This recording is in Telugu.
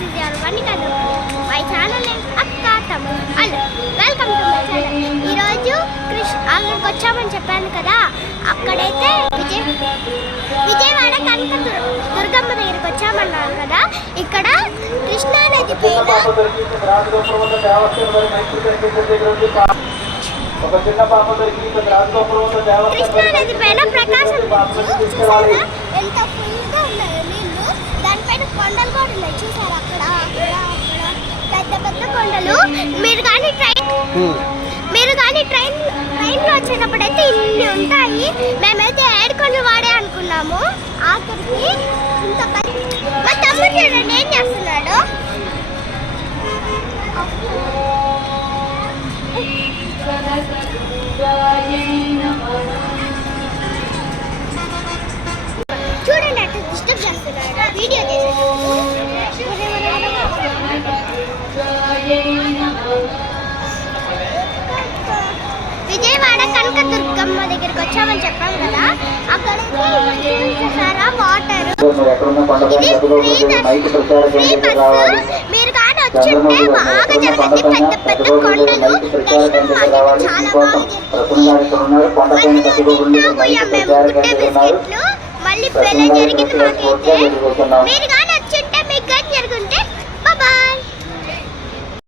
This is your Vanika my channel అక్క తమ్ముడు hello welcome to my channel. ఈరోజు అక్కడికి వచ్చామని చెప్పాను కదా, అక్కడైతే విజయవాడ కనక దుర్గమ్మ దగ్గరికి వచ్చామన్నాను కదా. ఇక్కడ కృష్ణా నది పైన ప్రకాశం చూసారా ఎంత ఫుల్గా ఉన్నాయో నీళ్ళు. దానిపైన కొండలు కూడా ఉన్నాయి చూసారా, అక్కడ అక్కడ అక్కడ పెద్ద పెద్ద కొండలు. మీరు కానీ ట్రైన్లో వచ్చేటప్పుడు అయితే ఇన్ని ఉంటాయి. మేమైతే ఏడుకొండలు వాడే అనుకున్నాము. ఆఖరికి ఇంత మా తమ్ముడు చూడండి ఏం చేస్తున్నాడు. చూడండి అట్లా డిస్టర్బ్ చేస్తున్నాడు వీడియో విజయవాడ కనక దుర్గమ్మ దగ్గరికి వచ్చామని చెప్పాం కదా, అక్కడికి చూసారా వాటర్. ఇది ఫ్రీ బస్సు. మీరు కానీ వచ్చుంటే బాగా జరగండి. పెద్ద పెద్ద కొండలు చాలా బాగా జరుగుతుంది. మేము పుట్టే బిస్కెట్లు మళ్ళీ పెళ్ళి జరిగింది మాకైతే. మీరు కానీ